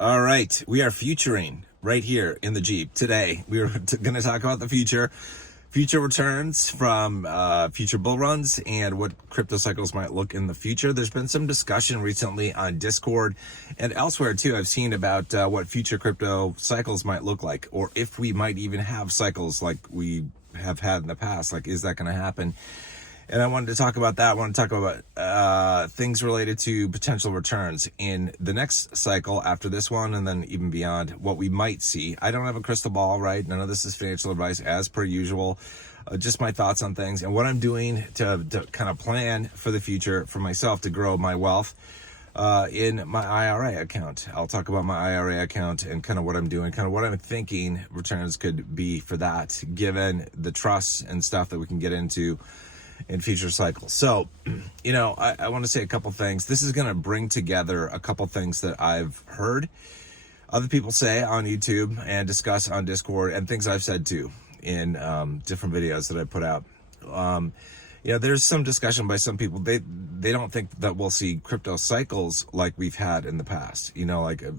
All right, we are futuring right here in the Jeep today. We're going to talk about the future returns from future bull runs and what crypto cycles might look in the future. There's been some discussion recently on Discord and elsewhere too. I've seen about what future crypto cycles might look like, or if we might even have cycles like we have had in the past. Like, is that going to happen? And I wanted to talk about that. I want to talk about things related to potential returns in the next cycle after this one, and then even beyond, what we might see. I don't have a crystal ball, right? None of this is financial advice, as per usual. Just my thoughts on things and what I'm doing to kind of plan for the future for myself to grow my wealth in my IRA account. I'll talk about my IRA account and kind of what I'm doing, kind of what I'm thinking returns could be for that, given the trusts and stuff that we can get into in future cycles. So, I want to say a couple things. This is going to bring together a couple things that I've heard other people say on YouTube and discuss on Discord, and things I've said too in different videos that I put out. There's some discussion by some people. They don't think that we'll see crypto cycles like we've had in the past. That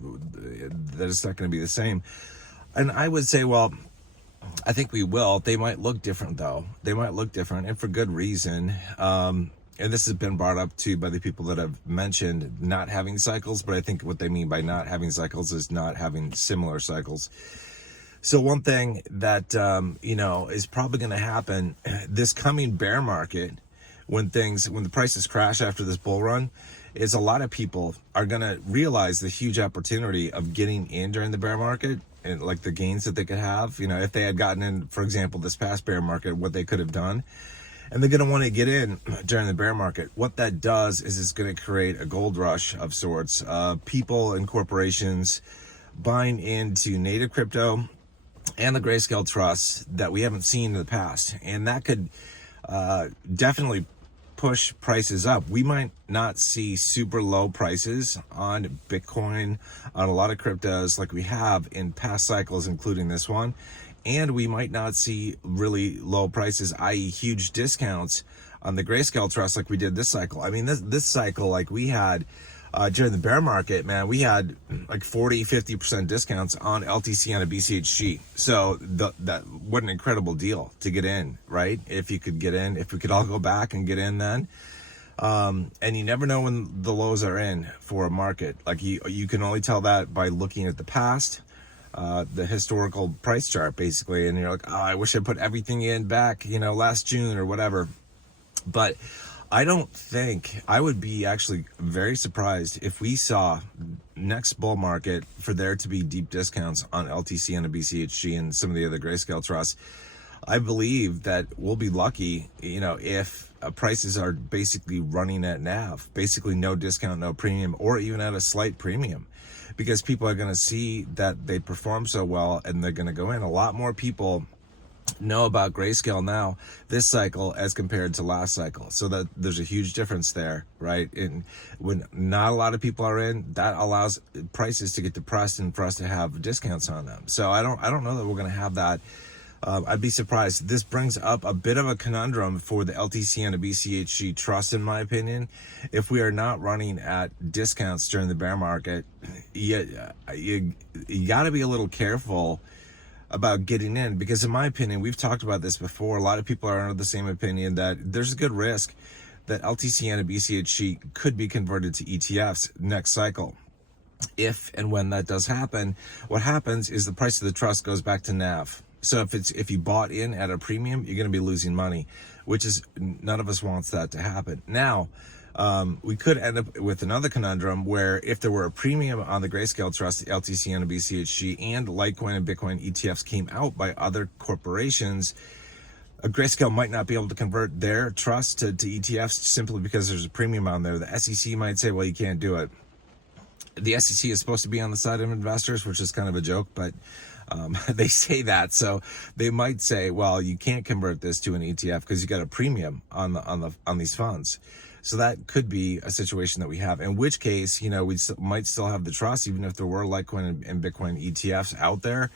it's not going to be the same. And I would say, well, I think we will. They might look different, though. They might look different, and for good reason. And this has been brought up, too, by the people that have mentioned not having cycles, but I think what they mean by not having cycles is not having similar cycles. So one thing that, is probably going to happen this coming bear market, when the prices crash after this bull run, is a lot of people are going to realize the huge opportunity of getting in during the bear market and like the gains that they could have, if they had gotten in, for example, this past bear market, what they could have done. And they're going to want to get in during the bear market. What that does is it's going to create a gold rush of sorts. People and corporations buying into native crypto and the Grayscale trusts that we haven't seen in the past. And that could definitely push prices up. We might not see super low prices on Bitcoin, on a lot of cryptos like we have in past cycles, including this one. And we might not see really low prices, i.e. huge discounts on the Grayscale trust like we did this cycle. I mean, this cycle, like we had during the bear market, man, we had like 40-50% discounts on LTC on a BCHG. So what an incredible deal to get in, right? If you could get in, if we could all go back and get in then. And you never know when the lows are in for a market. Like you can only tell that by looking at the past, the historical price chart basically. And you're like, oh, I wish I put everything in back, last June or whatever. But I would be actually very surprised if we saw next bull market for there to be deep discounts on LTC and a BCHG and some of the other Grayscale trusts. I believe that we'll be lucky, if prices are basically running at NAV, basically no discount, no premium, or even at a slight premium, because people are going to see that they perform so well and they're going to go in. A lot more people know about Grayscale now this cycle as compared to last cycle, so that there's a huge difference there, right? And when not a lot of people are in, that allows prices to get depressed and for us to have discounts on them. So I don't know that we're going to have that. I'd be surprised. This brings up a bit of a conundrum for the LTC and the BCHG trust, in my opinion. If we are not running at discounts during the bear market, you got to be a little careful about getting in, because in my opinion, we've talked about this before, a lot of people are under the same opinion that there's a good risk that LTC and a BCHG could be converted to ETFs next cycle. If and when that does happen, what happens is the price of the trust goes back to NAV. So if you bought in at a premium, you're going to be losing money, which is, none of us wants that to happen. Now, we could end up with another conundrum where if there were a premium on the Grayscale trust, the LTC and the BCHG, and Litecoin and Bitcoin ETFs came out by other corporations, a Grayscale might not be able to convert their trust to ETFs simply because there's a premium on there. The SEC might say, well, you can't do it. The SEC is supposed to be on the side of investors, which is kind of a joke, but they say that. So they might say, well, you can't convert this to an ETF because you got a premium on these funds. So that could be a situation that we have, in which case, we might still have the trust, even if there were Litecoin and Bitcoin ETFs out there.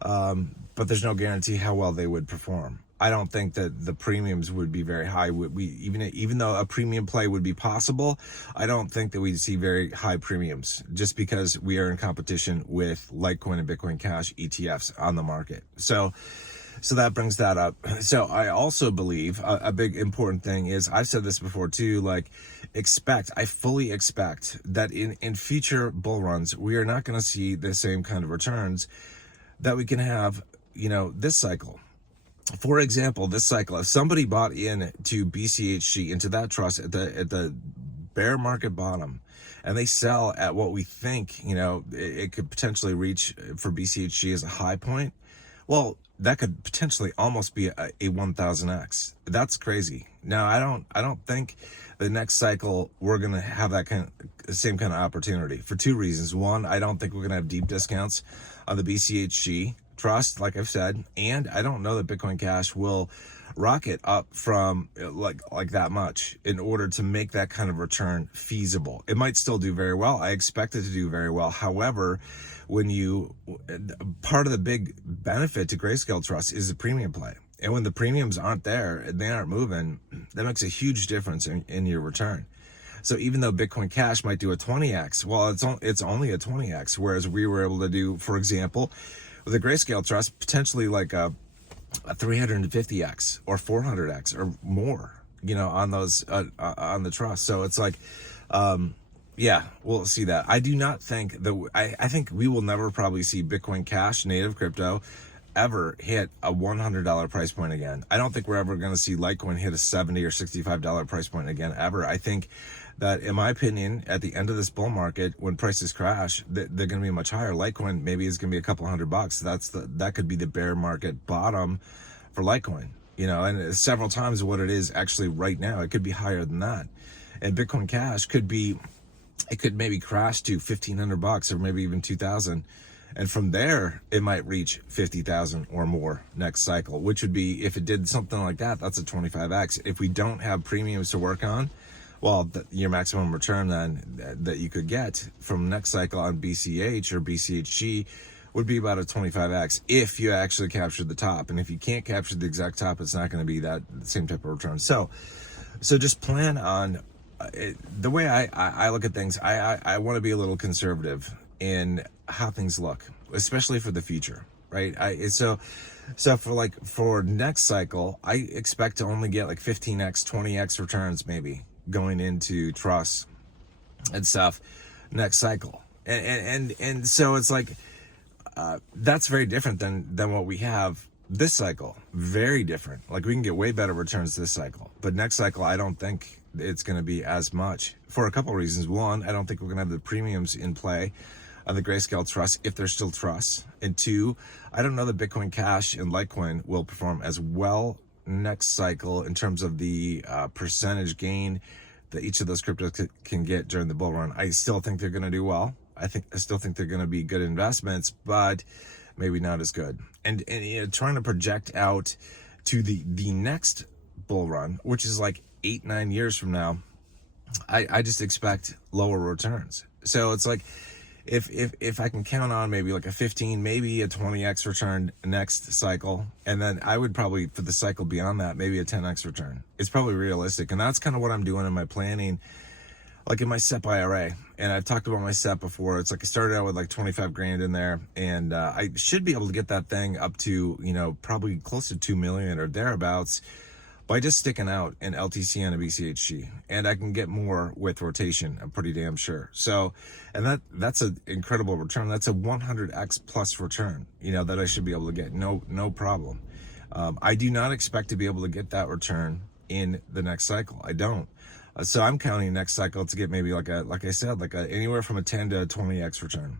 But there's no guarantee how well they would perform. I don't think that the premiums would be very high. Even though a premium play would be possible, I don't think that we'd see very high premiums just because we are in competition with Litecoin and Bitcoin Cash ETFs on the market. So that brings that up. So I also believe a big important thing is, I've said this before too, like I fully expect that in future bull runs, we are not going to see the same kind of returns that we can have, this cycle. For example, this cycle, if somebody bought into BCHG, into that trust at the bear market bottom, and they sell at what we think, it could potentially reach for BCHG as a high point, well, that could potentially almost be a 1000x. That's crazy. Now, I don't think the next cycle we're going to have that same kind of opportunity for two reasons. One, I don't think we're going to have deep discounts on the BCHG trust, like I've said, and I don't know that Bitcoin Cash will rocket up from like that much in order to make that kind of return feasible. It might still do very well. I expect it to do very well. However, part of the big benefit to Grayscale Trust is the premium play. And when the premiums aren't there and they aren't moving, that makes a huge difference in your return. So even though Bitcoin Cash might do a 20x, well, it's only a 20x, whereas we were able to do, for example, with a Grayscale Trust, potentially like a 350x or 400x or more, on those on the trust. So it's like, yeah, we'll see that. I do not think that I think we will never probably see Bitcoin Cash, native crypto, ever hit a $100 price point again. I don't think we're ever going to see Litecoin hit a $70 or $65 price point again ever. I think that, in my opinion, at the end of this bull market, when prices crash, they're going to be much higher. Litecoin maybe is going to be a couple $100. That could be the bear market bottom for Litecoin, and several times what it is actually right now. It could be higher than that, and Bitcoin Cash could maybe crash to $1,500 or maybe even 2,000. And from there, it might reach 50,000 or more next cycle, which would be, if it did something like that, that's a 25x. If we don't have premiums to work on, well, your maximum return then that you could get from next cycle on BCH or BCHG would be about a 25x if you actually captured the top. And if you can't capture the exact top, it's not going to be that same type of return. So just plan on the way I look at things. I want to be a little conservative in how things look, especially for the future, right? So for next cycle, I expect to only get like 15x, 20x returns maybe going into trusts and stuff next cycle. And so it's like, that's very different than what we have this cycle. Very different. Like, we can get way better returns this cycle, but next cycle, I don't think it's going to be as much, for a couple of reasons. One, I don't think we're going to have the premiums in play on the Grayscale Trust, if they're still trusts. And two, I don't know that Bitcoin Cash and Litecoin will perform as well next cycle in terms of the percentage gain that each of those cryptos can get during the bull run. I still think they're going to do well. I still think they're going to be good investments, but maybe not as good. And trying to project out to the next bull run, which is like 8-9 years from now, I just expect lower returns. So it's like, if I can count on maybe like a 15, maybe a 20x return next cycle, and then I would probably, for the cycle beyond that, maybe a 10x return. It's probably realistic, and that's kind of what I'm doing in my planning, like in my SEP IRA. And I've talked about my SEP before. It's like I started out with like 25 grand in there, and I should be able to get that thing up to, probably close to 2 million or thereabouts by just sticking out in LTC and a BCHG. And I can get more with rotation, I'm pretty damn sure. So, and that's an incredible return. That's a 100x plus return, that I should be able to get. No problem. I do not expect to be able to get that return in the next cycle. I don't. So I'm counting next cycle to get maybe like I said, anywhere from a 10 to a 20x return.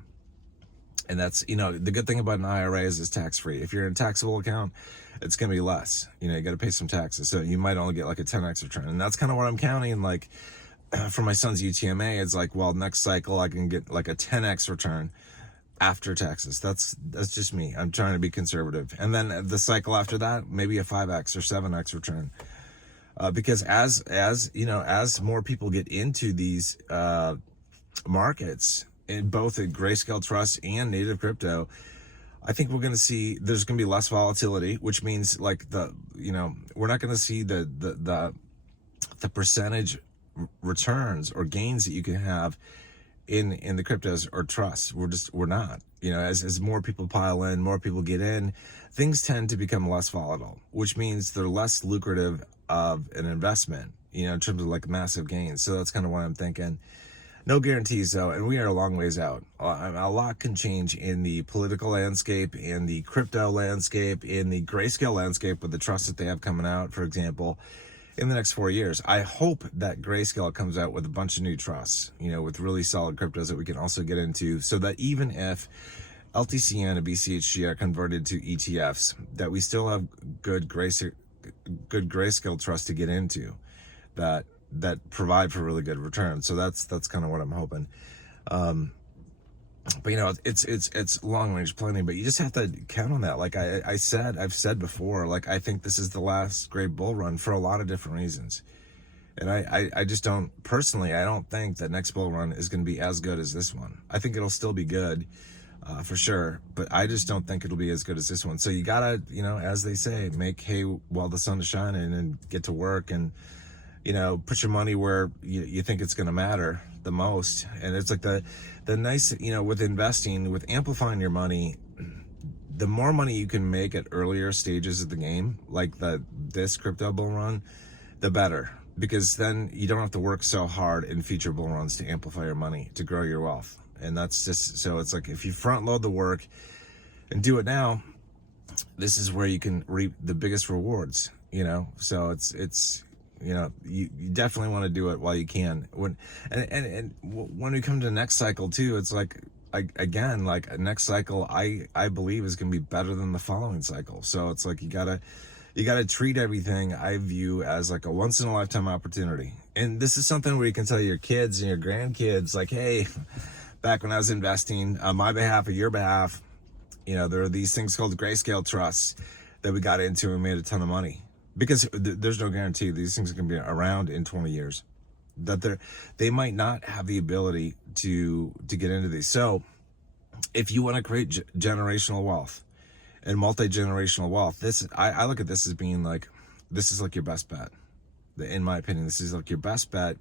And that's, the good thing about an IRA is it's tax-free. If you're in a taxable account, it's going to be less. You got to pay some taxes. So you might only get like a 10x return. And that's kind of what I'm counting. Like, for my son's UTMA, it's like, well, next cycle I can get like a 10x return after taxes. That's just me. I'm trying to be conservative. And then the cycle after that, maybe a 5x or 7x return. Because as more people get into these markets, in both in Grayscale Trust and native crypto, I think we're going to see, there's going to be less volatility, which means like we're not going to see the percentage returns or gains that you can have in the cryptos or trusts. We're not, as more people pile in, more people get in, things tend to become less volatile, which means they're less lucrative of an investment, in terms of like massive gains. So that's kind of what I'm thinking. No guarantees though, and we are a long ways out. A lot can change in the political landscape, in the crypto landscape, in the Grayscale landscape with the trust that they have coming out, for example, in the next 4 years. I hope that Grayscale comes out with a bunch of new trusts, with really solid cryptos that we can also get into, so that even if LTCN and BCHG are converted to ETFs, that we still have good Grayscale trust to get into that provide for really good returns. So that's kind of what I'm hoping. But it's long range planning, but you just have to count on that. Like I've said before, like I think this is the last great bull run for a lot of different reasons. And I just don't think that next bull run is going to be as good as this one. I think it'll still be good, for sure, but I just don't think it'll be as good as this one. So you gotta, as they say, make hay while the sun is shining and get to work and, put your money where you think it's going to matter the most. And it's like the nice, with investing, with amplifying your money, the more money you can make at earlier stages of the game, like this crypto bull run, the better, because then you don't have to work so hard in future bull runs to amplify your money, to grow your wealth. And that's just, so it's like, if you front load the work and do it now, this is where you can reap the biggest rewards, so it's, you definitely want to do it while you can. When we come to the next cycle too, it's like again, like a next cycle, I believe is going to be better than the following cycle. So it's like you gotta treat everything, I view, as like a once in a lifetime opportunity. And this is something where you can tell your kids and your grandkids, like, hey, back when I was investing on my behalf or your behalf, there are these things called Grayscale trusts that we got into and made a ton of money. Because there's no guarantee these things are going to be around in 20 years, that they might not have the ability to get into these. So if you want to create generational wealth and multi-generational wealth, I look at this as being like, this is like your best bet. In my opinion, this is like your best bet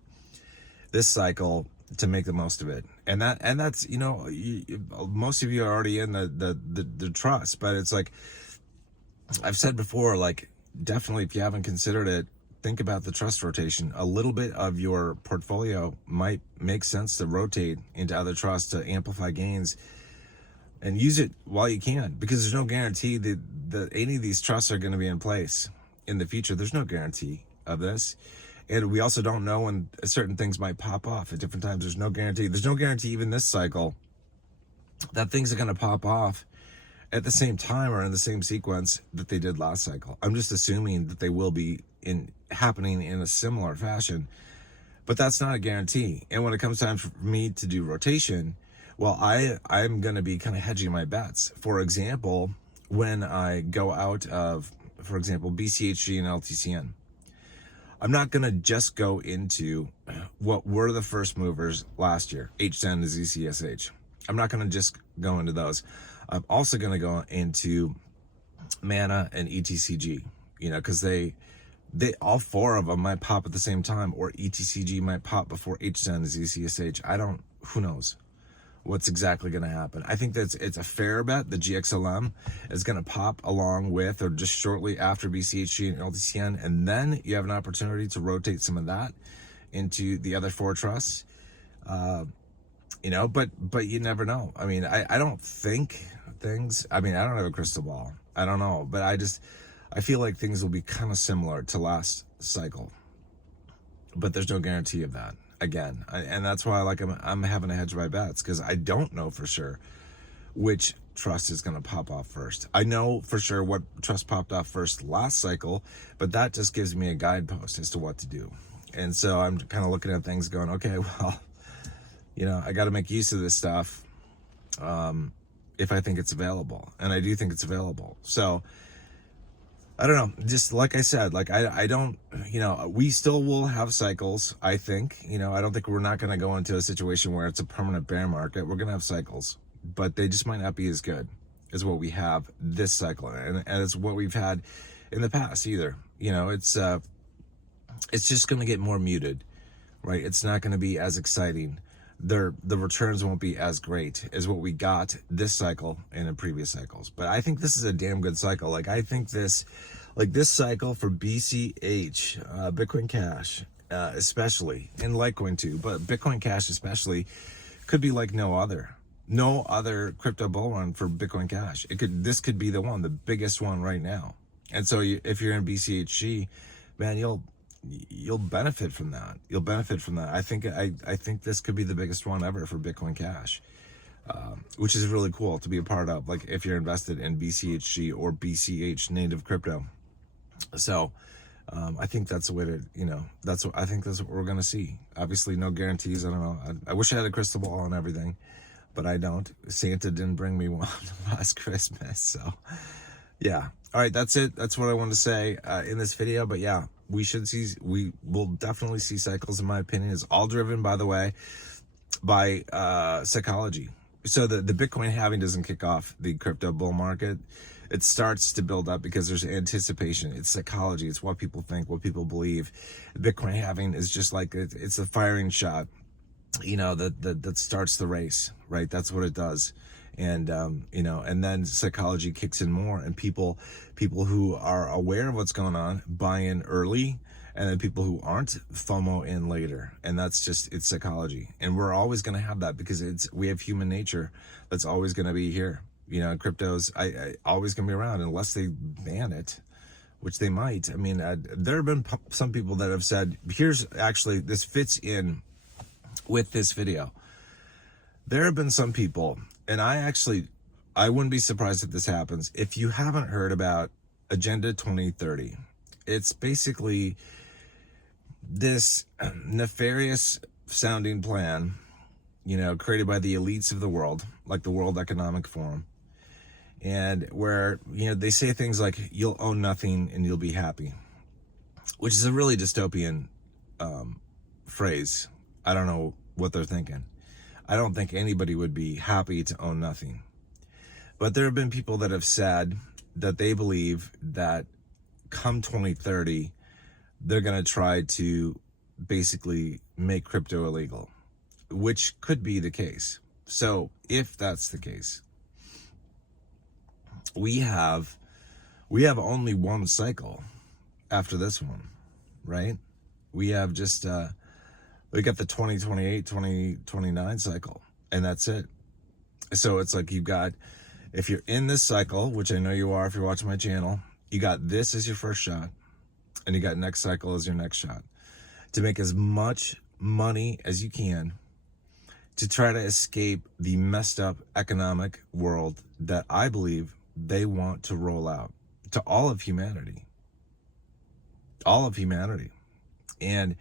this cycle to make the most of it. And that's, most of you are already in the trust, but it's like I've said before, like, definitely, if you haven't considered it, think about the trust rotation. A little bit of your portfolio might make sense to rotate into other trusts to amplify gains, and use it while you can, because there's no guarantee that any of these trusts are going to be in place in the future. There's no guarantee of this. And we also don't know when certain things might pop off at different times. There's no guarantee. There's no guarantee even this cycle that things are going to pop off at the same time or in the same sequence that they did last cycle. I'm just assuming that they will be happening in a similar fashion, but that's not a guarantee. And when it comes time for me to do rotation, well, I'm going to be kind of hedging my bets. For example, when I go out of, for example, BCHG and LTCN, I'm not going to just go into what were the first movers last year, H10 to ZCSH. I'm not going to just go into those. I'm also going to go into Mana and ETCG, because they all four of them might pop at the same time, or ETCG might pop before H10 and ZCSH. Who knows what's exactly going to happen. I think it's a fair bet the GXLM is going to pop along with or just shortly after BCHG and LTCN, and then you have an opportunity to rotate some of that into the other four trusts. But you never know. I mean, I don't think things, I don't have a crystal ball. I don't know, but I feel like things will be kind of similar to last cycle, but there's no guarantee of that. Again, and that's why I'm having to hedge my bets, because I don't know for sure which trust is going to pop off first. I know for sure what trust popped off first last cycle, but that just gives me a guidepost as to what to do. And so I'm kind of looking at things going, okay, well, I got to make use of this stuff if I think it's available, and I do think it's available. So I don't know, just like I said, like I don't, we still will have cycles, I think. I don't think we're not going to go into a situation where it's a permanent bear market. We're going to have cycles, but they just might not be as good. as what we have this cycle, and it's what we've had in the past either. It's just going to get more muted, right? It's not going to be as exciting. The returns won't be as great as what we got this cycle and in previous cycles. But I think this is a damn good cycle. I think this cycle for BCH, Bitcoin Cash, especially, and Litecoin too, but Bitcoin Cash especially, could be like no other crypto bull run for Bitcoin Cash. This could be the biggest one right now. And so if you're in BCHG, man, you'll benefit from that. I think this could be the biggest one ever for Bitcoin Cash, which is really cool to be a part of. Like if you're invested in BCHG or BCH native crypto. So I think that's the way to, that's what we're going to see. Obviously no guarantees. I don't know. I wish I had a crystal ball on everything, but I don't. Santa didn't bring me one last Christmas. So yeah. All right. That's it. That's what I wanted to say in this video. But yeah, we will definitely see cycles, in my opinion. It's all driven, by the way, by psychology. So the Bitcoin halving doesn't kick off the crypto bull market. It starts to build up because there's anticipation. It's psychology. It's what people think, what people believe. Bitcoin halving is just like it's a firing shot, that starts the race, right? That's what it does. And and then psychology kicks in more, and people who are aware of what's going on buy in early, and then people who aren't FOMO in later. And that's just, it's psychology. And we're always going to have that because we have human nature that's always going to be here. Crypto's I always going to be around unless they ban it, which they might. I mean, there have been some people that have said, this fits in with this video. There have been some people, and I wouldn't be surprised if this happens. If you haven't heard about Agenda 2030, it's basically this nefarious sounding plan, created by the elites of the world, like the World Economic Forum, and where, they say things like, you'll own nothing and you'll be happy, which is a really dystopian phrase. I don't know what they're thinking. I don't think anybody would be happy to own nothing. But there have been people that have said that they believe that come 2030, they're going to try to basically make crypto illegal, which could be the case. So if that's the case, we have only one cycle after this one, right? We have just, we got the 2028, 2029 cycle, and that's it. So it's like if you're in this cycle, which I know you are if you're watching my channel, you got this as your first shot, and you got next cycle as your next shot to make as much money as you can to try to escape the messed up economic world that I believe they want to roll out to all of humanity. And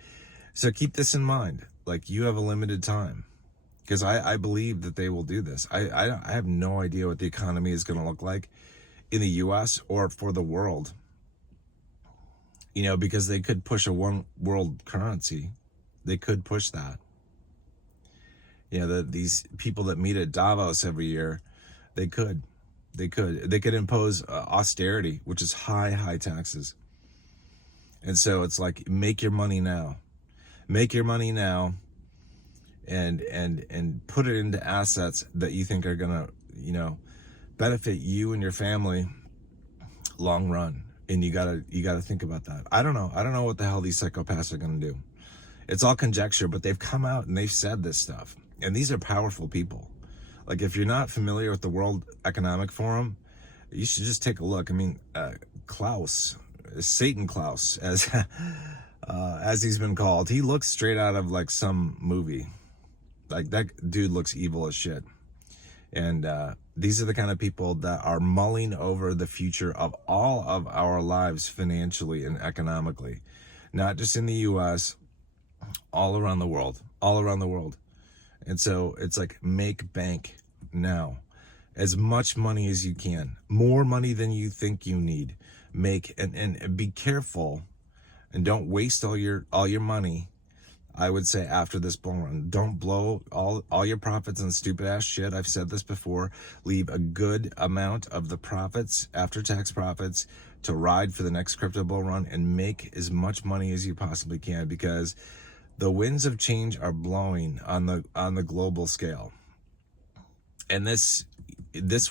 so keep this in mind. Like, you have a limited time, because I believe that they will do this. I have no idea what the economy is going to look like in the US or for the world, because they could push a one world currency. They could push that. These people that meet at Davos every year, they could impose austerity, which is high taxes. And so it's like, make your money now, and put it into assets that you think are gonna, benefit you and your family long run. And you gotta think about that. I don't know what the hell these psychopaths are gonna do. It's all conjecture, but they've come out and they've said this stuff. And these are powerful people. Like, if you're not familiar with the World Economic Forum, you should just take a look. I mean, Klaus, Satan Klaus, as he's been called, he looks straight out of like some movie. Like, that dude looks evil as shit. And these are the kind of people that are mulling over the future of all of our lives financially and economically, not just in the US, all around the world. And so it's like, make bank now. As much money as you can, more money than you think you need. Make, and be careful, and don't waste all your money I would say after this bull run. Don't blow all your profits on stupid ass shit. I've said this before. Leave a good amount of the profits, after tax profits, to ride for the next crypto bull run and make as much money as you possibly can, because the winds of change are blowing on the global scale. And this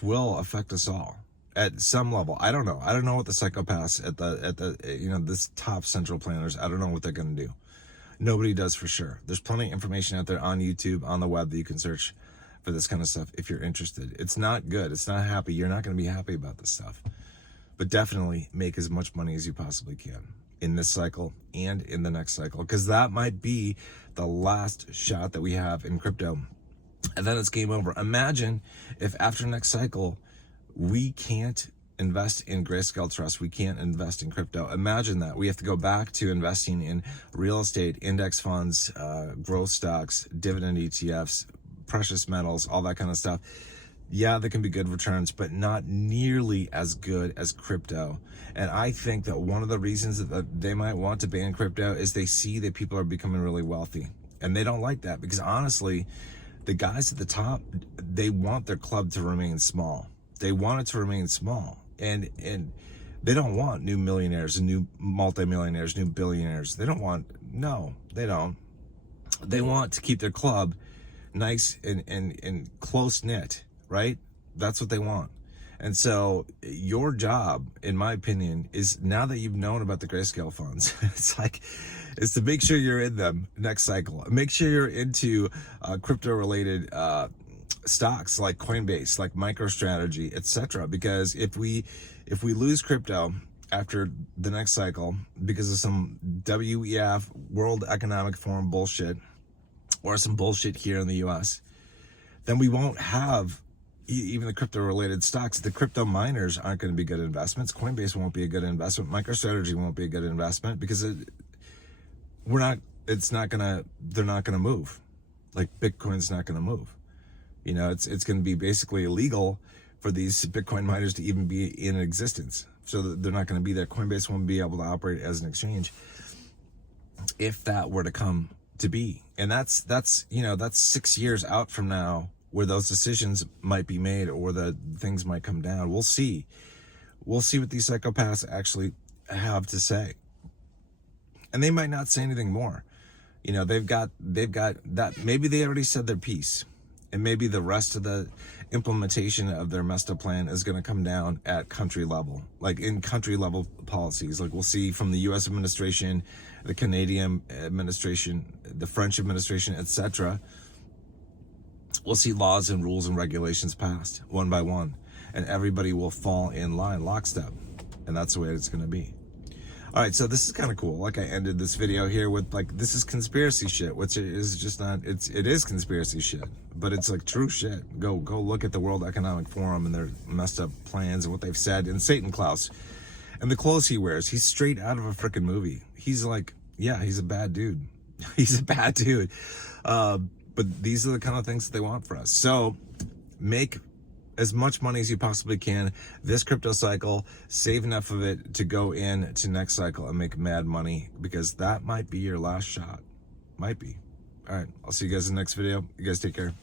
will affect us all at some level. I don't know. I don't know what the psychopaths at the this top central planners, I don't know what they're going to do. Nobody does for sure. There's plenty of information out there on YouTube, on the web, that you can search for this kind of stuff if you're interested. It's not good. It's not happy. You're not going to be happy about this stuff. But definitely make as much money as you possibly can in this cycle and in the next cycle, because that might be the last shot that we have in crypto. And then it's game over. Imagine if after next cycle, we can't invest in Grayscale Trust, we can't invest in crypto. Imagine that. We have to go back to investing in real estate, index funds, growth stocks, dividend ETFs, precious metals, all that kind of stuff. Yeah, there can be good returns, but not nearly as good as crypto. And I think that one of the reasons that they might want to ban crypto is they see that people are becoming really wealthy. And they don't like that, because honestly, the guys at the top, they want their club to remain small. They want it to remain small. And they don't want new millionaires and new multimillionaires, new billionaires. They don't want, no, they don't. They want to keep their club nice and close knit, right? That's what they want. And so your job, in my opinion, is, now that you've known about the Grayscale funds, it's to make sure you're in them next cycle. Make sure you're into crypto related stocks like Coinbase, like MicroStrategy, etc. Because if we lose crypto after the next cycle because of some WEF, World Economic Forum bullshit, or some bullshit here in the US, then we won't have even the crypto related stocks. The crypto miners aren't going to be good investments. Coinbase won't be a good investment. MicroStrategy won't be a good investment, because they're not going to move. Like Bitcoin's not going to move. You know, it's going to be basically illegal for these Bitcoin miners to even be in existence. So they're not going to be there. Coinbase won't be able to operate as an exchange if that were to come to be. And that's 6 years out from now, where those decisions might be made, or the things might come down. We'll see. We'll see what these psychopaths actually have to say. And they might not say anything more. You know, they've got that. Maybe they already said their piece. And maybe the rest of the implementation of their messed up plan is going to come down at country level, like in country level policies. Like we'll see from the US administration, the Canadian administration, the French administration, etc. We'll see laws and rules and regulations passed one by one, and everybody will fall in line, lockstep. And that's the way it's going to be. All right, so this is kind of cool. Like, I ended this video here with, like, this is conspiracy shit, which is just not, it is conspiracy shit, but it's like true shit. Go look at the World Economic Forum and their messed up plans and what they've said. And Satan Klaus and the clothes he wears, he's straight out of a freaking movie. He's like, yeah, he's a bad dude. He's a bad dude. But these are the kind of things that they want for us. So make as much money as you possibly can this crypto cycle, save enough of it to go in to next cycle and make mad money, because that might be your last shot. Might be. All right, I'll see you guys in the next video. You guys take care.